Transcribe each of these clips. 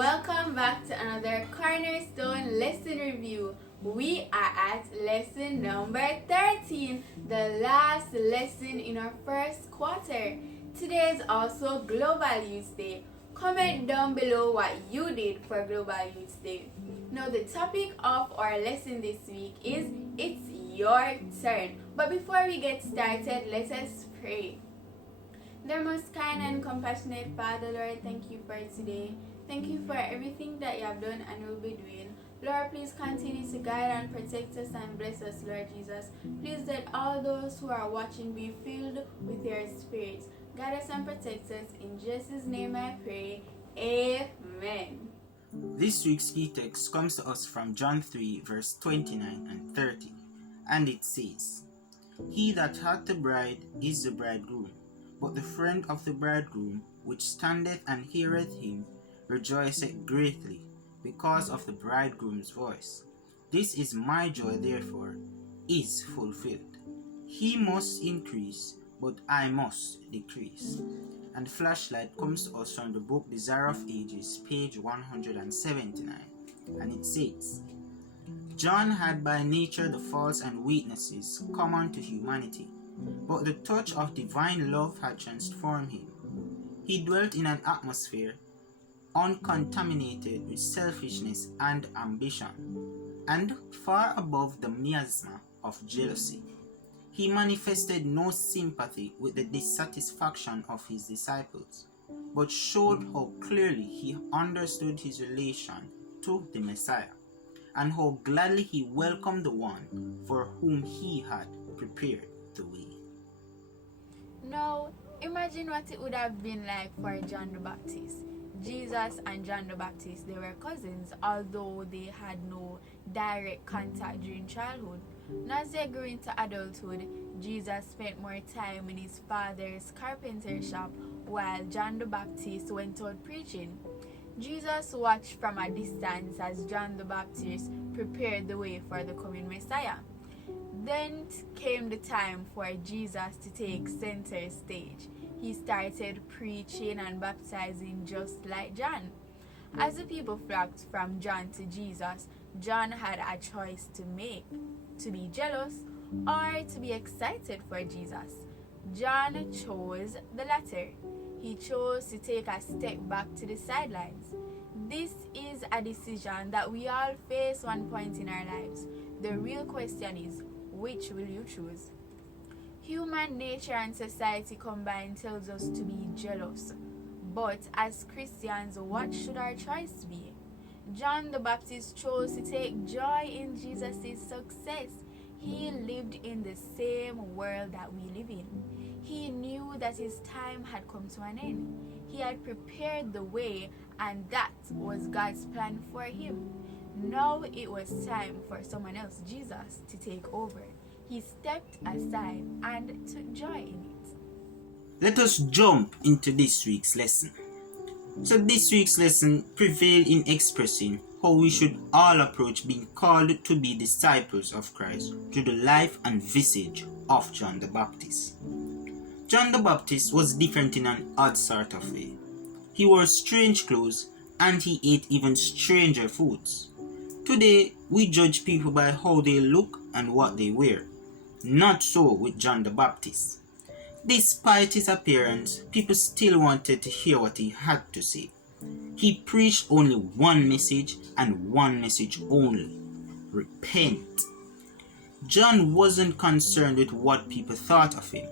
Welcome back to another Cornerstone Lesson Review. We are at lesson number 13, the last lesson in our first quarter. Today is also Global Youth Day. Comment down below what you did for Global Youth Day. Now the topic of our lesson this week is It's Your Turn. But before we get started, let us pray. Dear most kind and compassionate Father, Lord, thank you for today. Thank you for everything that you have done and will be doing. Lord, please continue to guide and protect us and bless us, Lord Jesus. Please let all those who are watching be filled with your spirit. Guide us and protect us. In Jesus' name I pray. Amen. This week's key text comes to us from John 3 verse 29 and 30. And it says, He that hath the bride is the bridegroom, but the friend of the bridegroom, which standeth and heareth him, rejoiceth greatly, because of the bridegroom's voice. This is my joy, therefore, is fulfilled. He must increase, but I must decrease. And the flashlight comes to us from the book Desire of Ages, page 179, and it says, John had by nature the faults and weaknesses common to humanity, but the touch of divine love had transformed him. He dwelt in an atmosphere uncontaminated with selfishness and ambition, and far above the miasma of jealousy. He manifested no sympathy with the dissatisfaction of his disciples, but showed how clearly he understood his relation to the Messiah, and how gladly he welcomed the one for whom he had prepared the way. Now, imagine what it would have been like for John the Baptist. Jesus and John the Baptist, they were cousins, although they had no direct contact during childhood. Now, as they grew into adulthood, Jesus spent more time in his father's carpenter shop, while John the Baptist went out preaching. Jesus watched from a distance as John the Baptist prepared the way for the coming Messiah. Then came the time for Jesus to take center stage. He started preaching and baptizing just like John. As the people flocked from John to Jesus, John had a choice to make: to be jealous or to be excited for Jesus. John chose the latter. He chose to take a step back to the sidelines. This is a decision that we all face one point in our lives. The real question is, which will you choose? Human nature and society combined tells us to be jealous. But as Christians, what should our choice be? John the Baptist chose to take joy in Jesus' success. He lived in the same world that we live in. He knew that his time had come to an end. He had prepared the way, and that was God's plan for him. Now it was time for someone else, Jesus, to take over. He stepped aside and took joy in it. Let us jump into this week's lesson. So this week's lesson prevailed in expressing how we should all approach being called to be disciples of Christ through the life and visage of John the Baptist. John the Baptist was different in an odd sort of way. He wore strange clothes and he ate even stranger foods. Today, we judge people by how they look and what they wear. Not so with John the Baptist. Despite his appearance, people still wanted to hear what he had to say. He preached only one message and one message only: repent. John wasn't concerned with what people thought of him,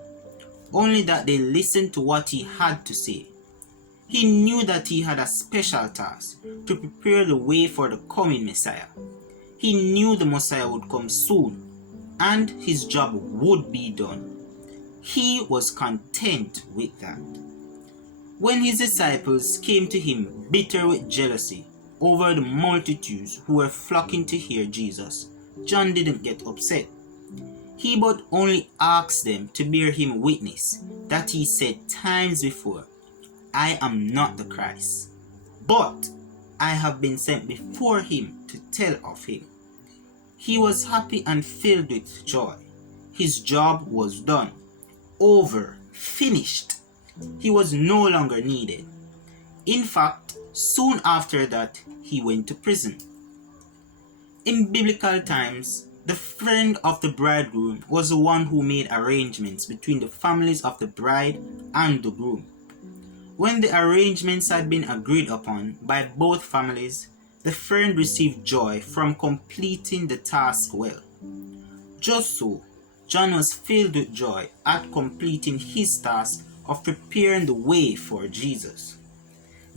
only that they listened to what he had to say. He knew that he had a special task to prepare the way for the coming Messiah. He knew the Messiah would come soon, and his job would be done. He was content with that. When his disciples came to him bitter with jealousy over the multitudes who were flocking to hear Jesus, John didn't get upset. He but only asked them to bear him witness that he said times before, I am not the Christ, but I have been sent before him to tell of him. He was happy and filled with joy. His job was done. Over. Finished. He was no longer needed. In fact, Soon after that, he went to prison. In biblical times, the friend of the bridegroom was the one who made arrangements between the families of the bride and the groom. When the arrangements had been agreed upon by both families, the friend received joy from completing the task well. Just so, John was filled with joy at completing his task of preparing the way for Jesus.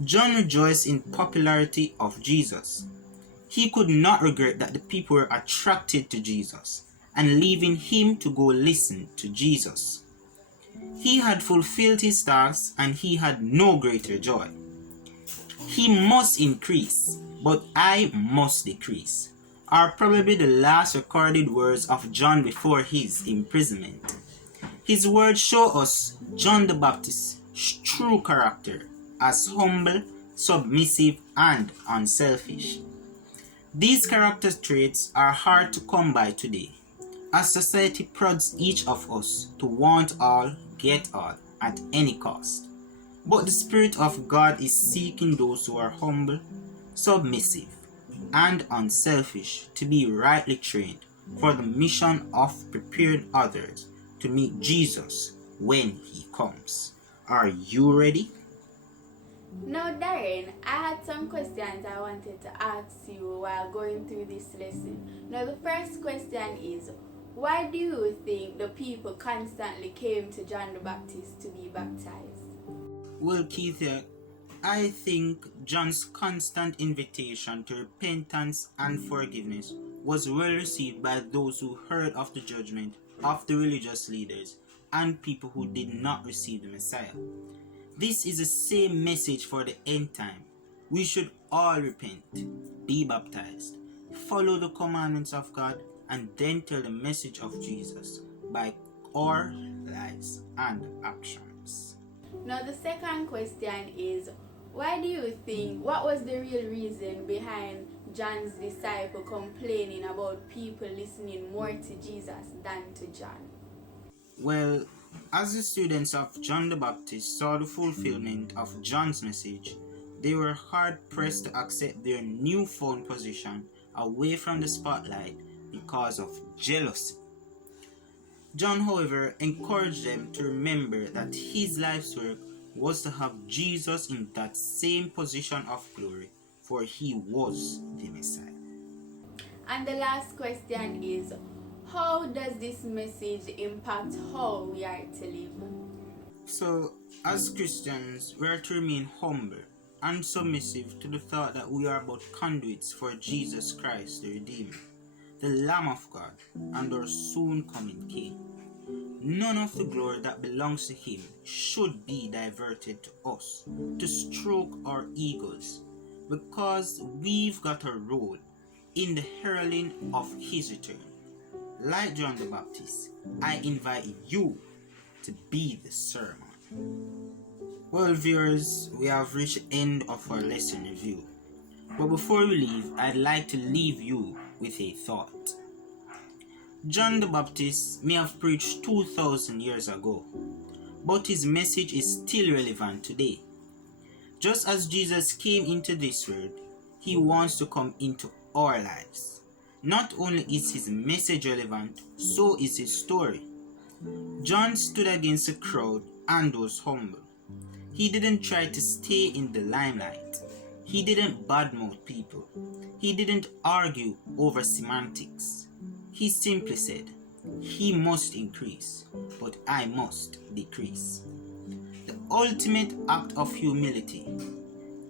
John rejoiced in popularity of Jesus. He could not regret that the people were attracted to Jesus and leaving him to go listen to Jesus. He had fulfilled his task and he had no greater joy. He must increase, but I must decrease, are probably the last recorded words of John before his imprisonment. His words show us John the Baptist's true character as humble, submissive, and unselfish. These character traits are hard to come by today, as society prods each of us to want all, get all, at any cost. But the Spirit of God is seeking those who are humble, submissive, and unselfish to be rightly trained for the mission of preparing others to meet Jesus when he comes. Are you ready? Now, Darren, I had some questions I wanted to ask you while going through this lesson. Now, the first question is, why do you think the people constantly came to John the Baptist to be baptized? Well, Keithia, I think John's constant invitation to repentance and forgiveness was well received by those who heard of the judgment of the religious leaders and people who did not receive the Messiah. This is the same message for the end time. We should all repent, be baptized, follow the commandments of God, and then tell the message of Jesus by our lives and actions. Now, the second question is, what was the real reason behind John's disciple complaining about people listening more to Jesus than to John? Well, as the students of John the Baptist saw the fulfillment of John's message, they were hard pressed to accept their newfound position away from the spotlight because of jealousy. John, however, encouraged them to remember that his life's work was to have Jesus in that same position of glory, for he was the Messiah. And the last question is, how does this message impact how we are to live? So, as Christians, we are to remain humble and submissive to the thought that we are but conduits for Jesus Christ the Redeemer, the Lamb of God, and our soon coming King. None of the glory that belongs to him should be diverted to us, to stroke our egos, because we've got a role in the heralding of his return. Like John the Baptist, I invite you to be the sermon. Well, viewers, we have reached the end of our lesson review. But before we leave, I'd like to leave you with a thought. John the Baptist may have preached 2,000 years ago, but his message is still relevant today. Just as Jesus came into this world, he wants to come into our lives. Not only is his message relevant, so is his story. John stood against the crowd and was humble. He didn't try to stay in the limelight. He didn't badmouth people. He didn't argue over semantics. He simply said, "He must increase, but I must decrease." The ultimate act of humility.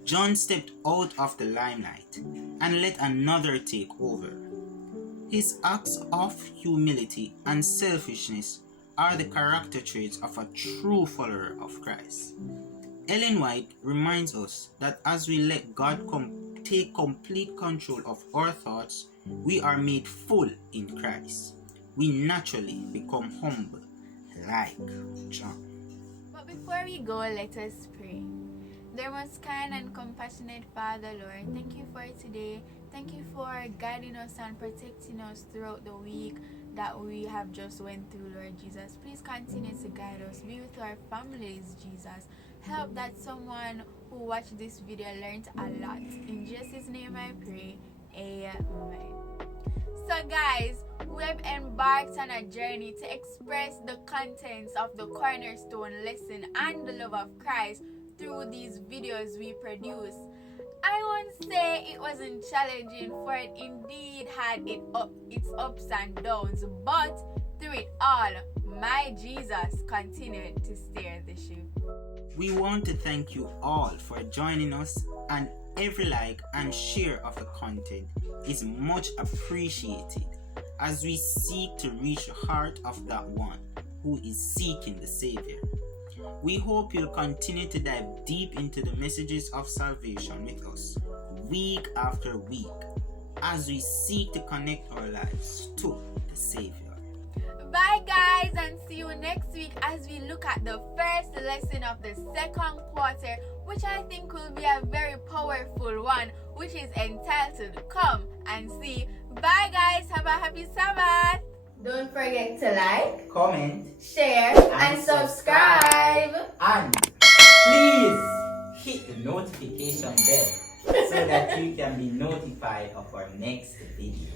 John stepped out of the limelight and let another take over. His acts of humility and selfishness are the character traits of a true follower of Christ. Ellen White reminds us that as we let God take complete control of our thoughts, we are made full in Christ. We naturally become humble, like John. But before we go, let us pray. Dear most kind and compassionate Father, Lord, thank you for today. Thank you for guiding us and protecting us throughout the week. that we have just went through, Lord Jesus. Please continue to guide us. Be with our families, Jesus. Help that someone who watched this video learned a lot. In Jesus' name I pray. Amen. So guys, we have embarked on a journey to express the contents of the Cornerstone lesson and the love of Christ through these videos we produce. I won't say it wasn't challenging, for it indeed had its ups and downs, but through it all, my Jesus continued to steer the ship. We want to thank you all for joining us, and every like and share of the content is much appreciated as we seek to reach the heart of that one who is seeking the Savior. We hope you'll continue to dive deep into the messages of salvation with us week after week as we seek to connect our lives to the Savior. Bye guys, and see you next week as we look at the first lesson of the second quarter, which I think will be a very powerful one, which is entitled Come and See. Bye guys, have a happy Sabbath. Don't forget to like, Comment, share, and subscribe. And please hit the notification bell so that you can be notified of our next video.